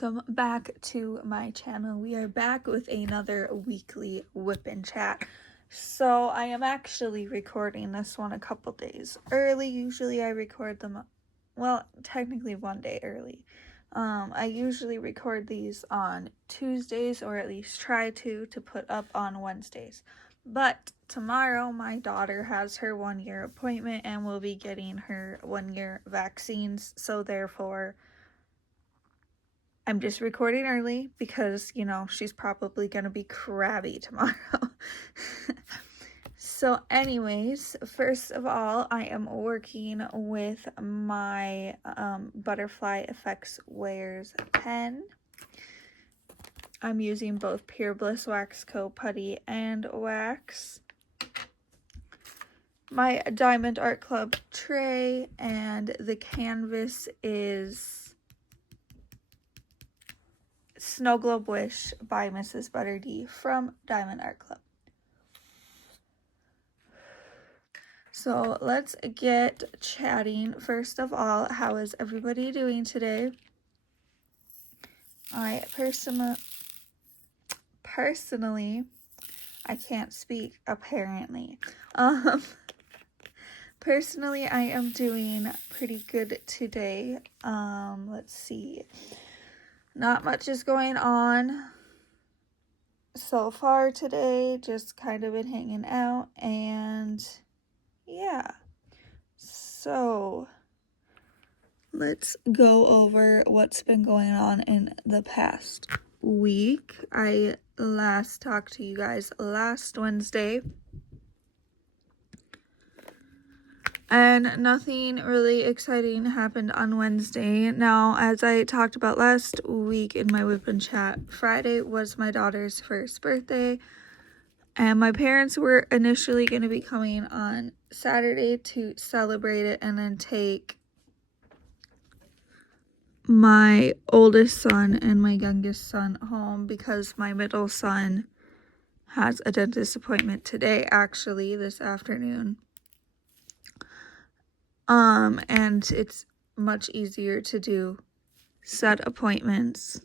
welcome back to my channel. We are back with another weekly WIP Chat. So I am actually recording this one a couple days early. Usually I record them, well, technically one day early. I usually record these on Tuesdays, or at least try to put up on Wednesdays. But tomorrow my daughter has her 1-year appointment and will be getting her 1-year vaccines. So therefore, I'm just recording early because, you know, she's probably going to be crabby tomorrow. So anyways, first of all, I am working with my Butterfly Effects Wears pen. I'm using both Pure Bliss Wax Co. Putty and wax. My Diamond Art Club tray, and the canvas is Snow Globe Wish by MrsButterD from Diamond Art Club. So let's get chatting. First of all, how is everybody doing today? I personally, I can't speak apparently. Personally, I am doing pretty good today. Let's see. Not much is going on so far today, just kind of been hanging out, and yeah. So let's go over what's been going on in the past week. I last talked to you guys last Wednesday, and nothing really exciting happened on Wednesday. Now, as I talked about last week in my WIP Chat, Friday was my daughter's first birthday, and my parents were initially going to be coming on Saturday to celebrate it and then take my oldest son and my youngest son home because my middle son has a dentist appointment today, actually, this afternoon. And it's much easier to do set appointments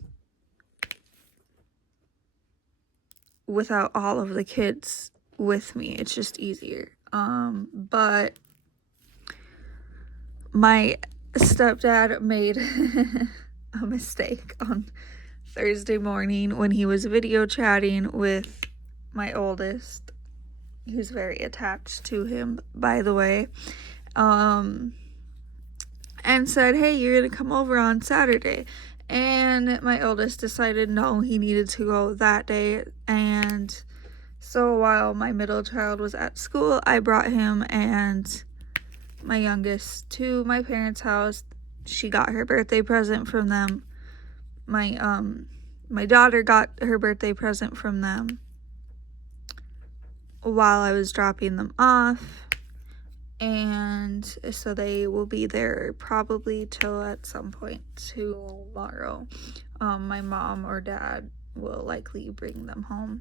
without all of the kids with me. It's just easier. But my stepdad made a mistake on Thursday morning when he was video chatting with my oldest, who's very attached to him, by the way, and said, hey, you're gonna come over on Saturday. And my oldest decided no, he needed to go that day. And so while my middle child was at school, I brought him and my youngest to my parents' house. She got her birthday present from them. My daughter got her birthday present from them while I was dropping them off. And so they will be there probably till at some point tomorrow. My mom or dad will likely bring them home.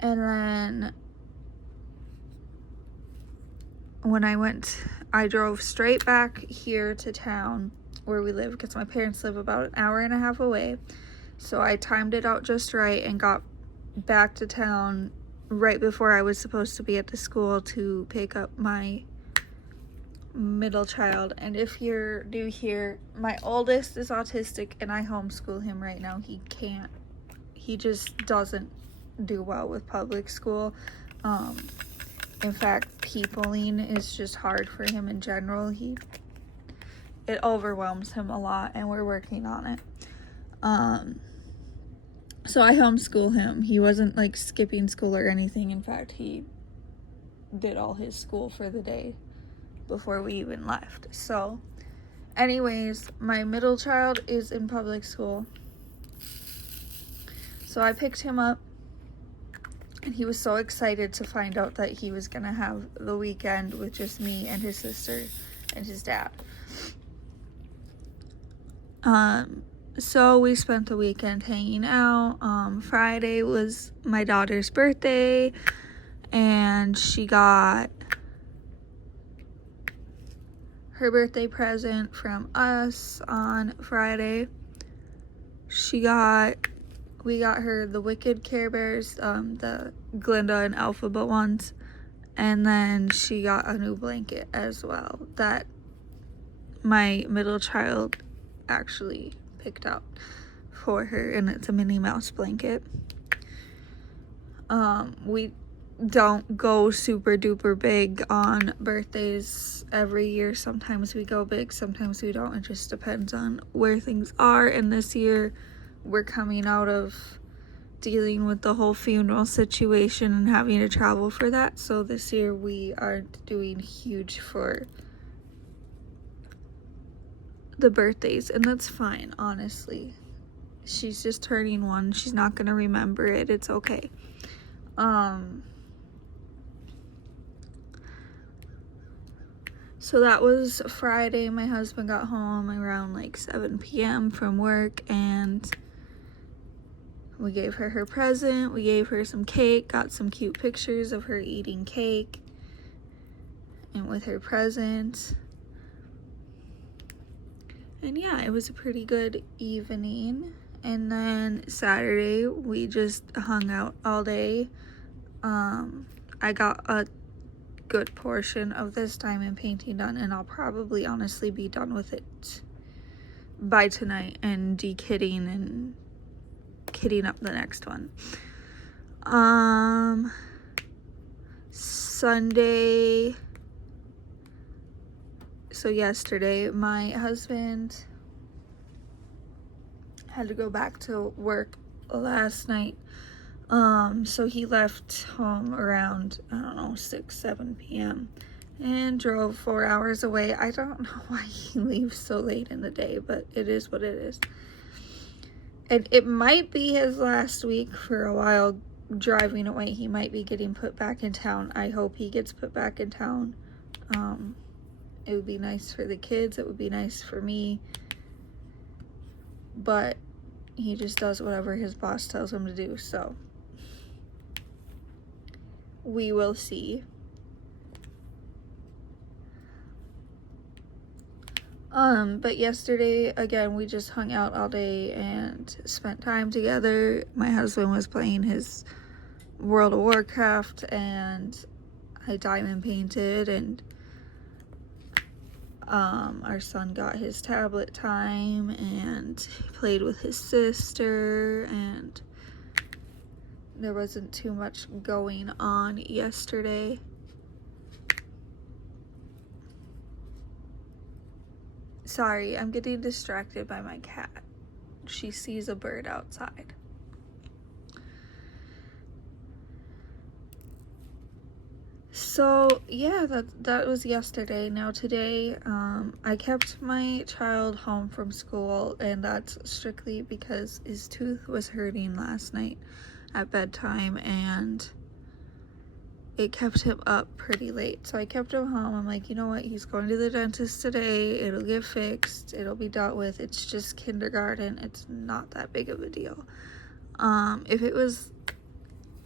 And then when I drove straight back here to town where we live, because my parents live about an hour and a half away. So I timed it out just right and got back to town right before I was supposed to be at the school to pick up my middle child. And if you're new here, my oldest is autistic and I homeschool him right now. He just doesn't do well with public school. In fact, peopling is just hard for him in general. It overwhelms him a lot, and we're working on it. So I homeschool him. He wasn't like skipping school or anything. In fact, he did all his school for the day before we even left. So anyways, my middle child is in public school. So I picked him up, and he was so excited to find out that he was gonna have the weekend with just me and his sister and his dad. So we spent the weekend hanging out. Friday was my daughter's birthday, and she got her birthday present from us on Friday. We got her the Wicked Care Bears, the Glinda and Alphaba ones, and then she got a new blanket as well that my middle child actually picked out for her, and it's a Minnie Mouse blanket. We don't go super duper big on birthdays every year. Sometimes we go big, sometimes we don't. It just depends on where things are. And this year we're coming out of dealing with the whole funeral situation and having to travel for that. So this year we aren't doing huge for the birthdays, and that's fine, honestly. She's just turning 1. She's not gonna remember it. It's okay. So that was Friday. My husband got home around like 7 p.m. from work, and we gave her her present. We gave her some cake, got some cute pictures of her eating cake and with her present. And yeah, it was a pretty good evening. And then Saturday we just hung out all day. I got a good portion of this diamond painting done, and I'll probably honestly be done with it by tonight and de-kitting and kitting up the next one. Sunday, so yesterday, my husband had to go back to work last night. So he left home around, I don't know, 6-7 p.m. and drove 4 hours away. I don't know why he leaves so late in the day, but it is what it is. And it might be his last week for a while driving away. He might be getting put back in town. I hope he gets put back in town. It would be nice for the kids. It would be nice for me. But he just does whatever his boss tells him to do, so we will see. But yesterday, again, we just hung out all day and spent time together. My husband was playing his World of Warcraft, and I diamond painted, and our son got his tablet time and played with his sister, and there wasn't too much going on yesterday. Sorry, I'm getting distracted by my cat. She sees a bird outside. So yeah, that was yesterday. Now today, I kept my child home from school, and that's strictly because his tooth was hurting last night at bedtime, and it kept him up pretty late. So I kept him home. I'm like, you know what? He's going to the dentist today. It'll get fixed. It'll be dealt with. It's just kindergarten. It's not that big of a deal. If it was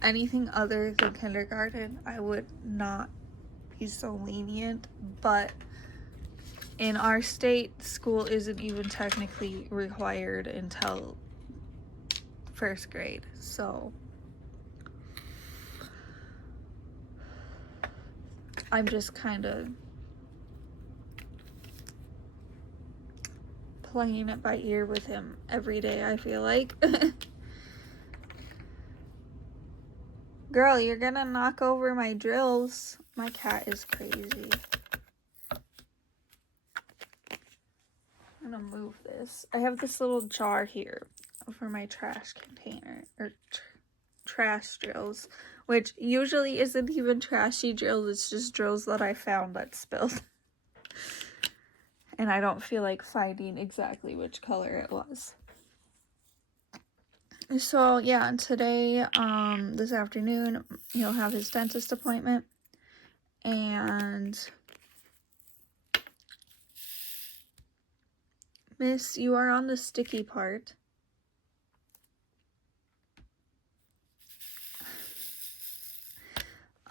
anything other than kindergarten, I would not be so lenient. But in our state, school isn't even technically required until 1st grade. So I'm just kind of playing it by ear with him every day, I feel like. Girl, you're gonna knock over my drills. My cat is crazy. I'm gonna move this. I have this little jar here for my trash container, or trash drills, which usually isn't even trashy drills. It's just drills that I found that spilled. And I don't feel like finding exactly which color it was. So yeah, today, this afternoon, he'll have his dentist appointment, and Miss, you are on the sticky part.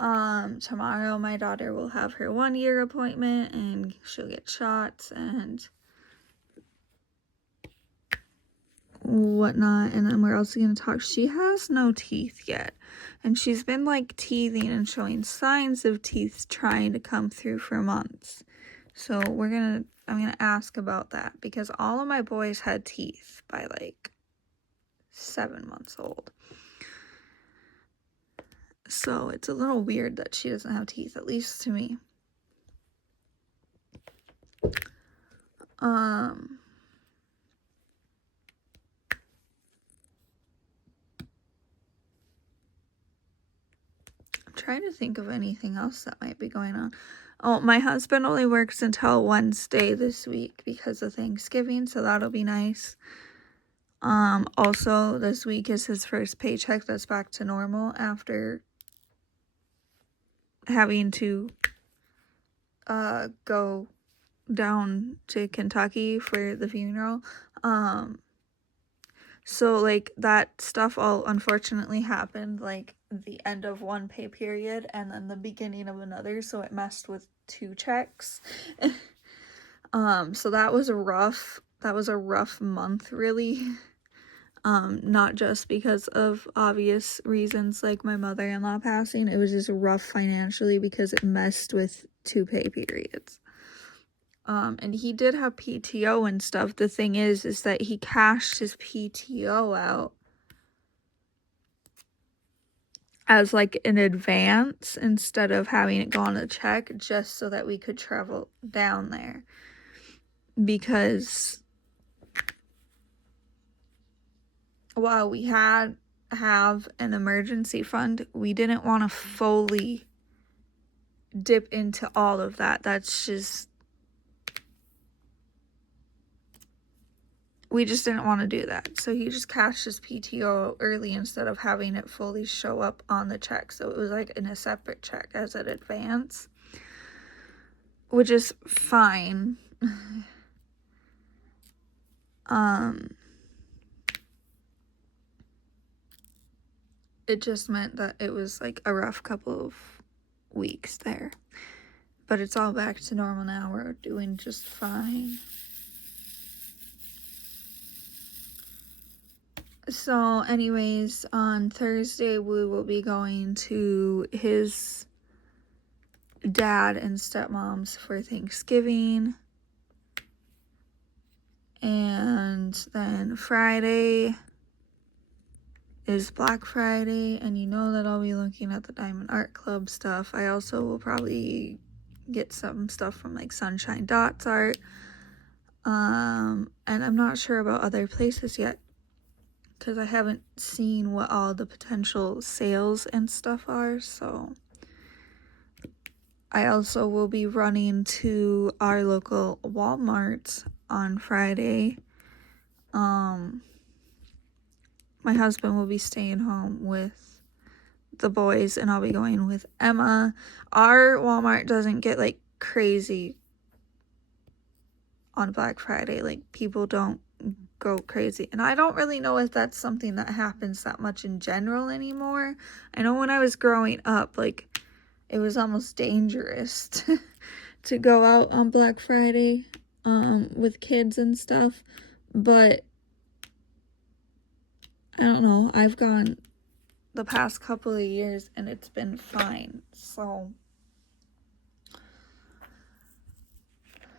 Tomorrow my daughter will have her 1-year appointment and she'll get shots and whatnot. And then we're also going to talk. She has no teeth yet. And she's been like teething and showing signs of teeth trying to come through for months. So I'm going to ask about that because all of my boys had teeth by like 7 months old. So it's a little weird that she doesn't have teeth, at least to me. I'm trying to think of anything else that might be going on. Oh, my husband only works until Wednesday this week because of Thanksgiving, so that'll be nice. Also, this week is his first paycheck that's back to normal after having to go down to Kentucky for the funeral. So like that stuff all unfortunately happened like the end of one pay period and then the beginning of another, so it messed with 2 checks. So that was a rough month really. Not just because of obvious reasons like my mother-in-law passing, it was just rough financially because it messed with 2 pay periods. And he did have PTO and stuff. The thing is that he cashed his PTO out as like an advance instead of having it go on a check, just so that we could travel down there. Because while we have an emergency fund, we didn't want to fully dip into all of that. That's just, we just didn't want to do that. So he just cashed his PTO early instead of having it fully show up on the check. So it was like in a separate check as an advance, which is fine. It just meant that it was like a rough couple of weeks there. But it's all back to normal now. We're doing just fine. So anyways, on Thursday we will be going to his dad and stepmom's for Thanksgiving. And then Friday is Black Friday, and you know that I'll be looking at the Diamond Art Club stuff. I also will probably get some stuff from like Sunshine Dots Art. And I'm not sure about other places yet, because I haven't seen what all the potential sales and stuff are. So I also will be running to our local Walmart on Friday. My husband will be staying home with the boys and I'll be going with Emma. Our Walmart doesn't get like crazy on Black Friday. Like people don't go crazy. And I don't really know if that's something that happens that much in general anymore. I know when I was growing up, like it was almost dangerous to go out on Black Friday with kids and stuff. But I don't know. I've gone the past couple of years and it's been fine. So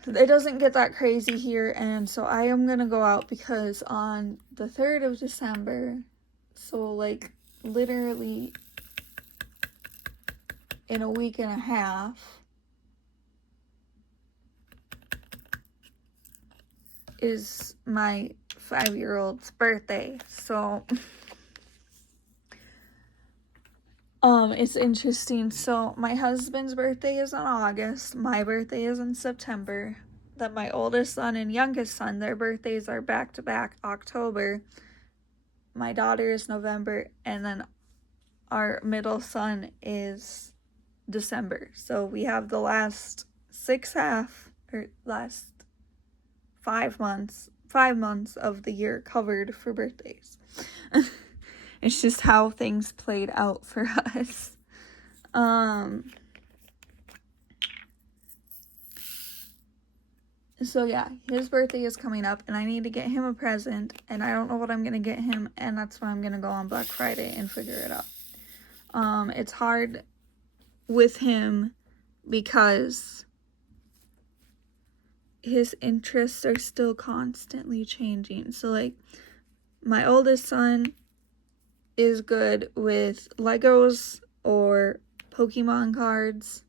it doesn't get that crazy here. And so I am going to go out because on the 3rd of December, so like literally in a week and a half, is my 5-year-old's birthday. So it's interesting. So my husband's birthday is in August, my birthday is in September. Then my oldest son and youngest son, their birthdays are back to back October. My daughter is November, and then our middle son is December. So we have the last 5 months of the year covered for birthdays. It's just how things played out for us. So yeah, his birthday is coming up and I need to get him a present and I don't know what I'm going to get him, and that's why I'm going to go on Black Friday and figure it out. It's hard with him because his interests are still constantly changing. So like my oldest son is good with Legos or Pokemon cards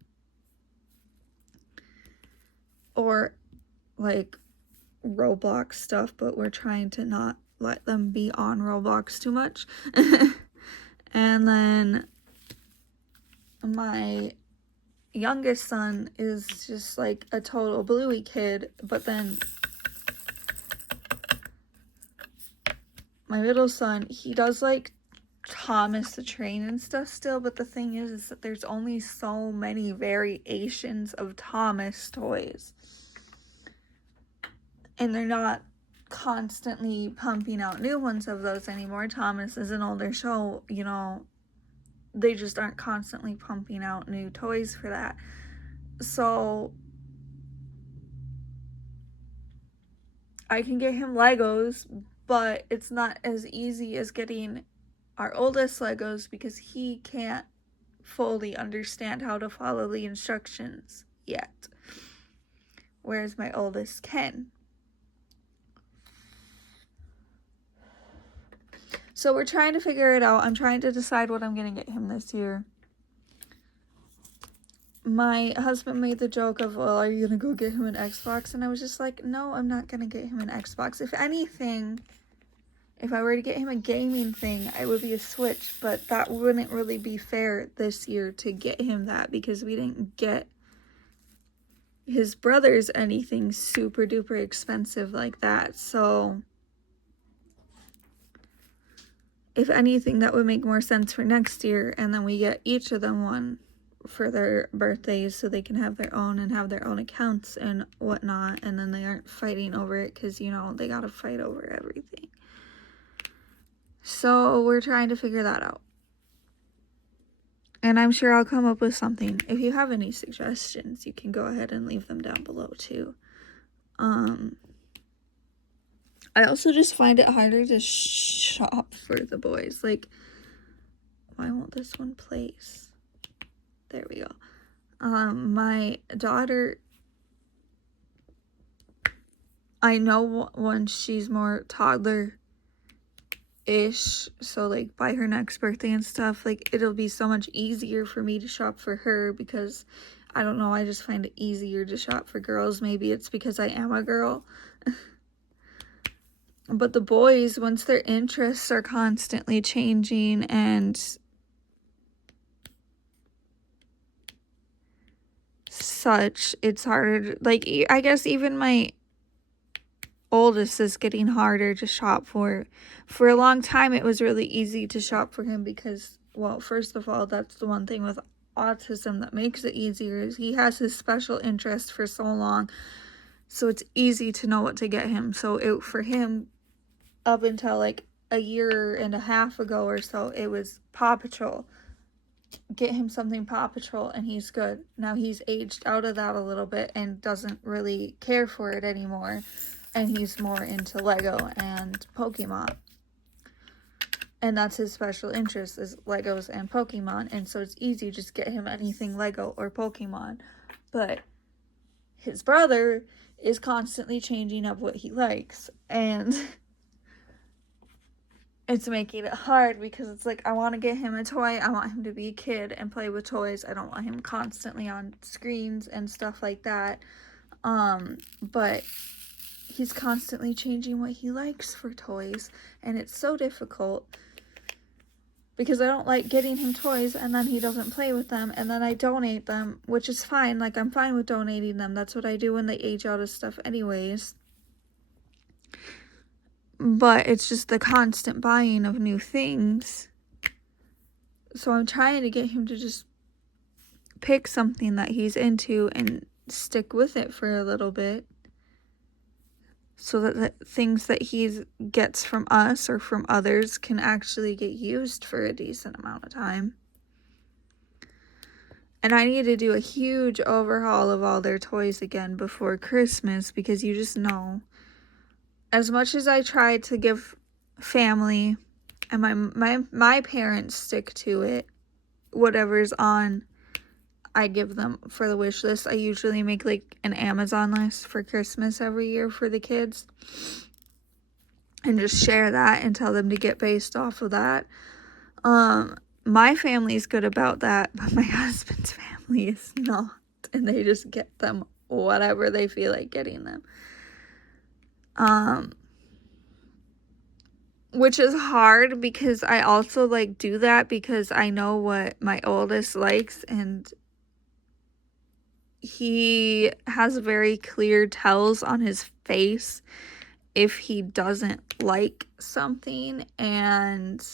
or like Roblox stuff, but we're trying to not let them be on Roblox too much. And then my youngest son is just like a total Bluey kid, but then my middle son, he does like Thomas the Train and stuff still, but the thing is that there's only so many variations of Thomas toys. And they're not constantly pumping out new ones of those anymore. Thomas is an older show, you know, they just aren't constantly pumping out new toys for that. So I can get him Legos, but it's not as easy as getting our oldest Legos because he can't fully understand how to follow the instructions yet, whereas my oldest can. So we're trying to figure it out. I'm trying to decide what I'm going to get him this year. My husband made the joke of, well, are you going to go get him an Xbox? And I was just like, no, I'm not going to get him an Xbox. If anything, if I were to get him a gaming thing, it would be a Switch. But that wouldn't really be fair this year to get him that because we didn't get his brothers anything super duper expensive like that. So if anything, that would make more sense for next year, and then we get each of them one for their birthdays so they can have their own and have their own accounts and whatnot, and then they aren't fighting over it because, you know, they gotta fight over everything. So we're trying to figure that out. And I'm sure I'll come up with something. If you have any suggestions, you can go ahead and leave them down below too. I also just find it harder to shop for the boys. Like, why won't this one place? There we go. My daughter, I know once she's more toddler-ish, so like by her next birthday and stuff, like it'll be so much easier for me to shop for her because, I don't know, I just find it easier to shop for girls. Maybe it's because I am a girl. But the boys, once their interests are constantly changing and such, it's harder. Like, I guess even my oldest is getting harder to shop for. For a long time, it was really easy to shop for him because, well, first of all, that's the one thing with autism that makes it easier is he has his special interest for so long. So it's easy to know what to get him. So for him, up until like a year and a half ago or so, it was Paw Patrol. Get him something Paw Patrol and he's good. Now he's aged out of that a little bit and doesn't really care for it anymore. And he's more into Lego and Pokemon. And that's his special interest, is Legos and Pokemon. And so it's easy, just get him anything Lego or Pokemon. But his brother is constantly changing up what he likes. And it's making it hard because it's like, I want to get him a toy. I want him to be a kid and play with toys. I don't want him constantly on screens and stuff like that. But he's constantly changing what he likes for toys. And it's so difficult because I don't like getting him toys and then he doesn't play with them. And then I donate them, which is fine. Like, I'm fine with donating them. That's what I do when they age out of stuff anyways. But it's just the constant buying of new things. So I'm trying to get him to just pick something that he's into and stick with it for a little bit. So that the things that he gets from us or from others can actually get used for a decent amount of time. And I need to do a huge overhaul of all their toys again before Christmas, because you just know, as much as I try to give family, and my parents stick to it, whatever's on, I give them for the wish list. I usually make like an Amazon list for Christmas every year for the kids, and just share that and tell them to get based off of that. My family's good about that, but my husband's family is not, and they just get them whatever they feel like getting them. Which is hard, because I also like do that because I know what my oldest likes, and he has very clear tells on his face if he doesn't like something, and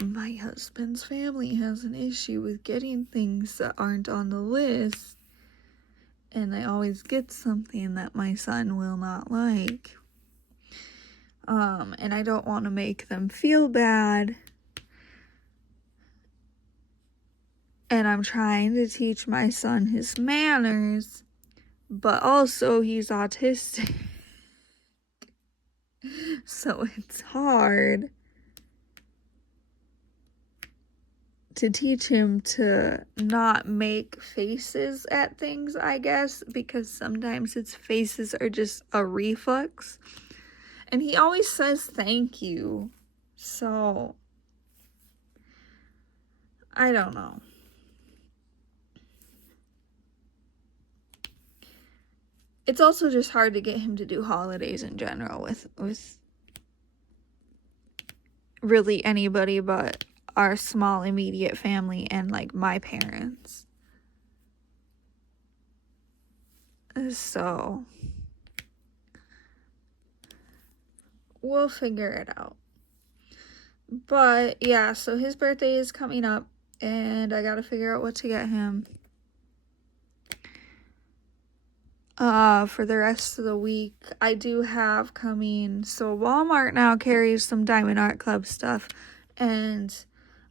my husband's family has an issue with getting things that aren't on the list, and they always get something that my son will not like. And I don't want to make them feel bad. And I'm trying to teach my son his manners, but also he's autistic. So it's hard to teach him to not make faces at things, I guess, because sometimes his faces are just a reflex. And he always says thank you. So I don't know. It's also just hard to get him to do holidays in general with really anybody but our small immediate family and like my parents. So we'll figure it out. But yeah, so his birthday is coming up, and I gotta figure out what to get him for the rest of the week. I do have coming, so Walmart now carries some Diamond Art Club stuff, and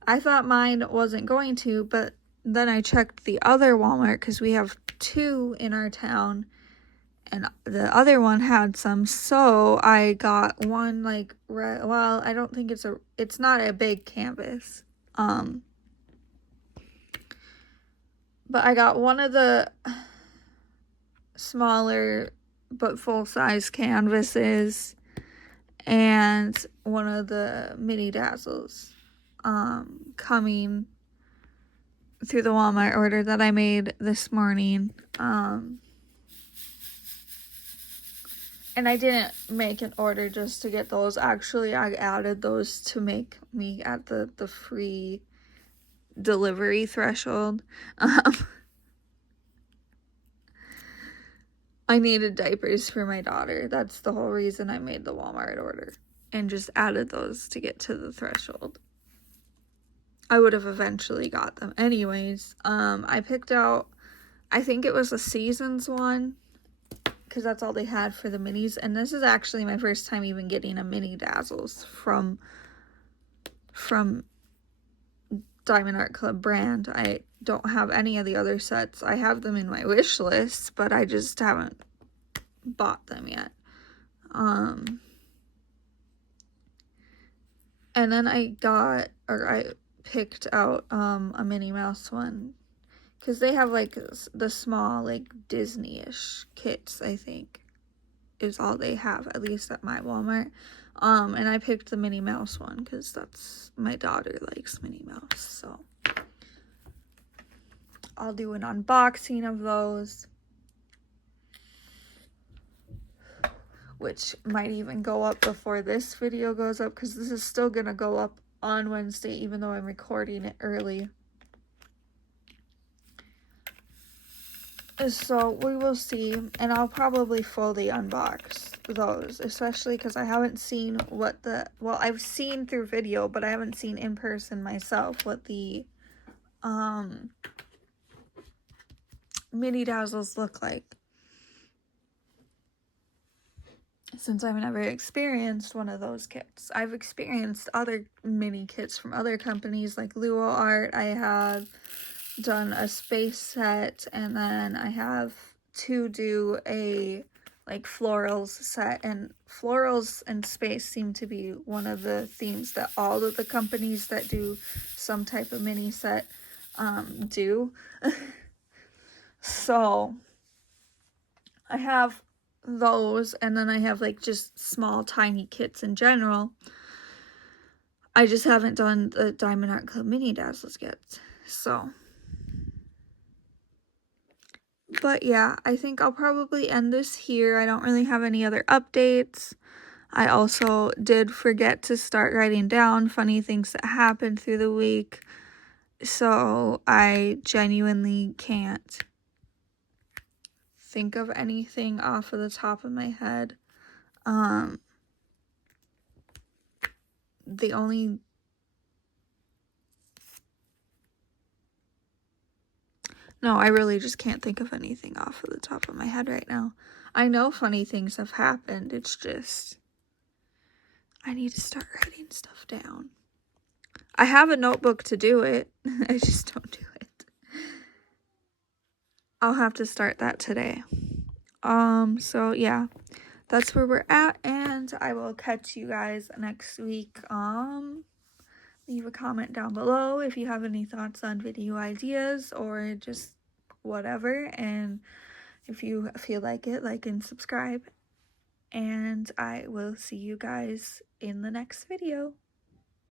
I thought mine wasn't going to, but then I checked the other Walmart, because we have 2 in our town, and the other one had some, so I got one, like, well, I don't think it's not a big canvas, but I got one of the smaller but full-size canvases, and one of the mini dazzles, coming through the Walmart order that I made this morning. And I didn't make an order just to get those. Actually, I added those to make me at the free delivery threshold. I needed diapers for my daughter. That's the whole reason I made the Walmart order, and just added those to get to the threshold. I would have eventually got them anyways. I picked out, I think it was a Seasons one, because that's all they had for the minis. And this is actually my first time even getting a mini dazzles from Diamond Art Club brand. I don't have any of the other sets. I have them in my wish list, but I just haven't bought them yet. And then I picked out a Minnie Mouse one, because they have like the small like Disney-ish kits, I think is all they have, at least at my Walmart. And I picked the Minnie Mouse one because that's, my daughter likes Minnie Mouse, so I'll do an unboxing of those, which might even go up before this video goes up, because this is still gonna go up on Wednesday even though I'm recording it early. So we will see, and I'll probably fully unbox those, especially because I haven't seen what well, I've seen through video, but I haven't seen in person myself what the mini dazzles look like. since I've never experienced one of those kits. I've experienced other mini kits from other companies like Luo Art. I have done a space set, and then I have to do a like florals set, and florals and space seem to be one of the themes that all of the companies that do some type of mini set do. So I have those, and then I have like just small tiny kits in general. I just haven't done the Diamond Art Club mini dazzles yet. So, but yeah, I think I'll probably end this here. I don't really have any other updates. I also did forget to start writing down funny things that happened through the week, so I genuinely can't think of anything off of the top of my head. The only No, I really just can't think of anything off of the top of my head right now. I know funny things have happened. It's just, I need to start writing stuff down. I have a notebook to do it. I just don't do it. I'll have to start that today. So yeah, that's where we're at, and I will catch you guys next week. Leave a comment down below if you have any thoughts on video ideas or just whatever, and if you feel like it, like and subscribe, and I will see you guys in the next video.